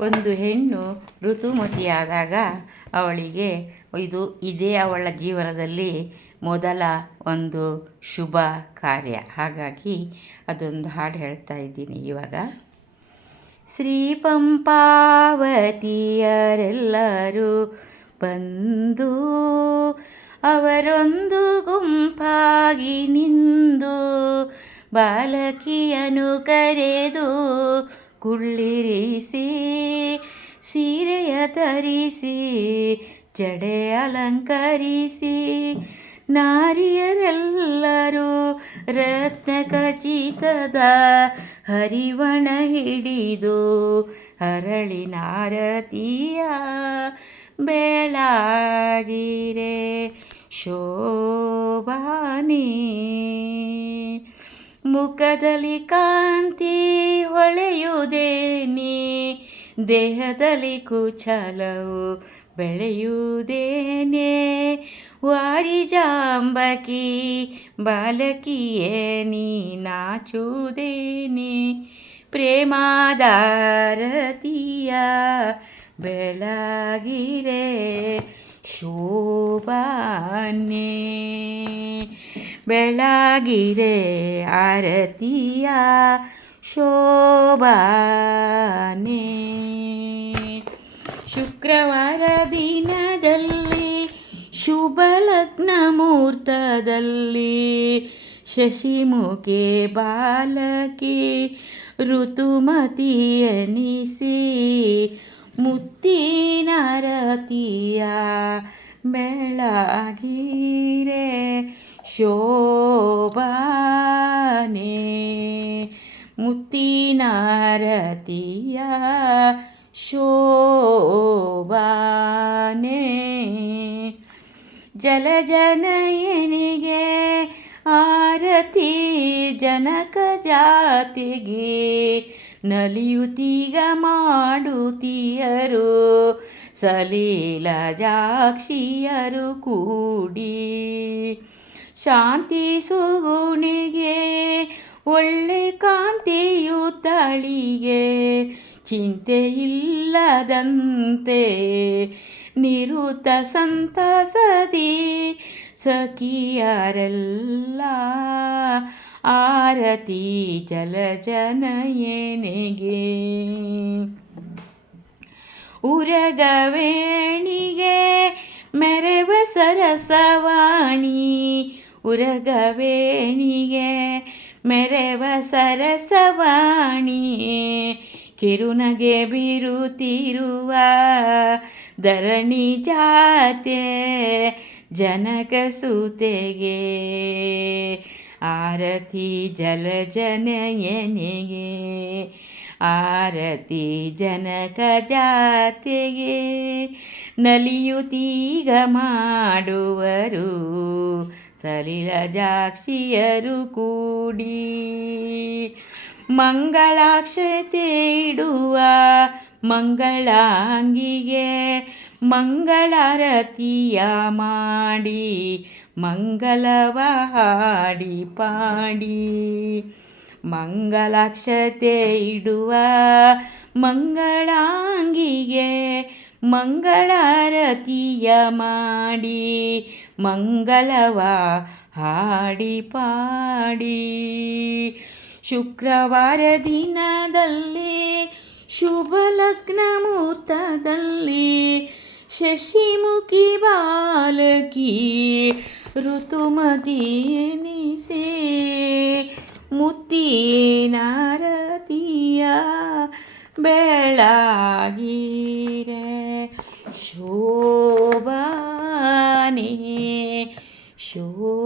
ಒಂದು ಹೆಣ್ಣು ಋತುಮತಿಯಾದಾಗ ಅವಳಿಗೆ ಇದೇ ಅವಳ ಜೀವನದಲ್ಲಿ ಮೊದಲ ಒಂದು ಶುಭ ಕಾರ್ಯ. ಹಾಗಾಗಿ ಅದೊಂದು ಹಾಡು ಹೇಳ್ತಾ ಇದ್ದೀನಿ ಇವಾಗ. ಶ್ರೀ ಪಂಪಾವತಿಯರೆಲ್ಲರೂ ಬಂದು ಅವರೊಂದು ಗುಂಪಾಗಿ ನಿಂದು ಬಾಲಕಿಯನು ಕರೆದು ಕುಳ್ಳಿರಿಸಿ ಸೀರೆಯ ಧರಿಸಿ ಜಡೆ ಅಲಂಕರಿಸಿ ನಾರಿಯರೆಲ್ಲರೂ ರತ್ನ ಖಚಿತದ ಹರಿವಣ ಹಿಡಿದು ಹರಳಿನಾರತಿಯ ಬೆಳಗಿರೆ ಶೋಭಾನೆ. ಮುಖದಲ್ಲಿ ಕಾಂತಿ ಹೊಳೆಯುವುದೇನೆ, ದೇಹದಲ್ಲಿ ಕುಚಲವು ಬೆಳೆಯುವುದೇನೆ. ವಾರಿಜಾಂಬಕಿ ಬಾಲಕಿಯೇ ನೀ ನಾಚುವುದೇನೆ, ಪ್ರೇಮಾದಾರತಿಯ ಬೆಳಗಿರೆ ಶೋಭಾನೆ. ಬೆಳಗಿರೆ ಆರತಿಯ ಶೋಭಾನೆ. ಶುಕ್ರವಾರ ದಿನದಲ್ಲಿ ಶುಭ ಲಗ್ನ ಮುಹೂರ್ತದಲ್ಲಿ ಶಶಿಮುಖಿ ಬಾಲಕಿ ಋತುಮತಿ ಎನಿಸಿ ಮುತ್ತಿನಾರತಿಯ ಬೆಳಗಿರೆ ಶೋಭಾನೆ. ಮುತ್ತಿನಾರತಿಯ ಶೋಭಾನೆ. ಜಲಜನಯನಿಗೆ ಆರತಿ ಜನಕ ಜಾತಿಗೆ ನಲಿಯುತ್ತೀಗ ಮಾಡುತ್ತೀಯರು ಸಲೀಲ ಜಾಕ್ಷಿಯರು ಕೂಡಿ. ಶಾಂತಿ ಸುಗುಣಿಗೆ ಒಳ್ಳೆ ಕಾಂತಿಯು ತಳಿಗೆ ಚಿಂತೆ ಇಲ್ಲದಂತೆ ನಿರುತ ಸಂತಸದಿ ಸಖಿಯರೆಲ್ಲ ಆರತಿ ಜಲಜನಯನಿಗೆ. ಉರಗವೇಣಿಗೆ ಮೆರವ ಸರಸವಾಣಿ, ಉರಗವೇಣಿಗೆ ಮೆರವ ಸರಸವಾಣಿ. ಕಿರುನಗೆ ಬೀರುತ್ತಿರುವ ಧರಣಿ ಜಾತೆ ಜನಕ ಸೂತೆಗೆ ಆರತಿ ಜಲಜನಯನಿಗೆ. ಆರತಿ ಜನಕ ಜಾತೆಗೆ ನಲಿಯುತ್ತೀಗ ಮಾಡುವರು ಸಲಿಲ ಜಾಕ್ಷಿಯರು ಕೂಡಿ. ಮಂಗಳಾಕ್ಷತೆ ಇಡುವ ಮಂಗಳಾಂಗಿಗೆ ಮಂಗಳಾರತಿಯ ಮಾಡಿ ಮಂಗಲವ ಹಾಡಿ ಪಾಡಿ. ಮಂಗಳಾಕ್ಷತೆ ಇಡುವ ಮಂಗಳಾಂಗಿಗೆ ಮಂಗಳಾರತಿಯ ಮಾಡಿ ಮಂಗಲವ ಹಾಡಿ ಪಾಡಿ. ಶುಕ್ರವಾರ ದಿನದಲ್ಲಿ ಶುಭ ಲಗ್ನ ಮುಹೂರ್ತದಲ್ಲಿ ಶಶಿಮುಖಿ ಬಾಲಕಿ ಋತುಮತಿ ಎನಿಸಿ ಮುತ್ತಿನಾರತಿಯ ಬೆಳಗಿರೆ ಶೋಭಾನೆ ಶೋಭಾನೆ.